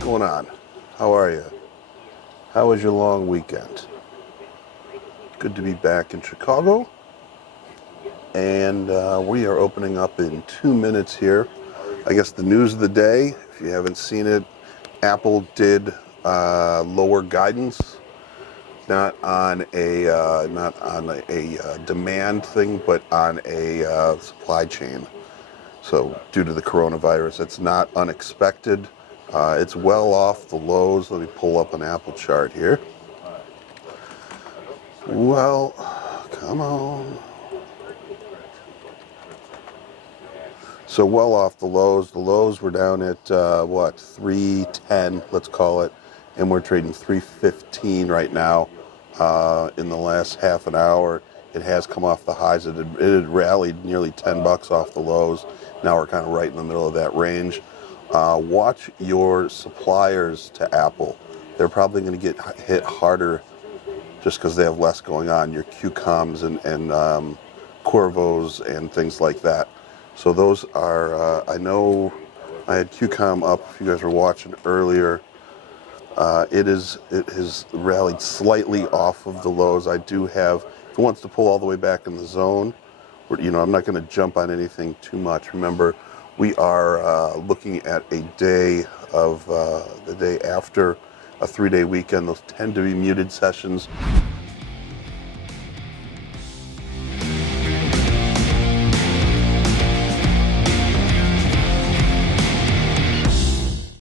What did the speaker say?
going on? How are you? How was your long weekend? Good to be back in Chicago. And we are opening up in 2 minutes here. I guess the news of the day, if you haven't seen it, Apple did lower guidance, not on a demand thing, but on a supply chain. So due to the coronavirus, it's not unexpected. It's well off the lows. Let me pull up an Apple chart here. Well, come on. So well off the lows. The lows were down at 310, let's call it, and we're trading 315 right now. In the last half an hour, it has come off the highs. It had rallied nearly $10 off the lows. Now we're kind of right in the middle of that range. Watch your suppliers to Apple. They're probably going to get hit harder just because they have less going on. Your QComs and Corvos and things like that. So those are, I know I had QCom up, if you guys were watching earlier. It has rallied slightly off of the lows. I do have, if it wants to pull all the way back in the zone, I'm not going to jump on anything too much. Remember, we are looking at a day of the day after a 3-day weekend. Those tend to be muted sessions.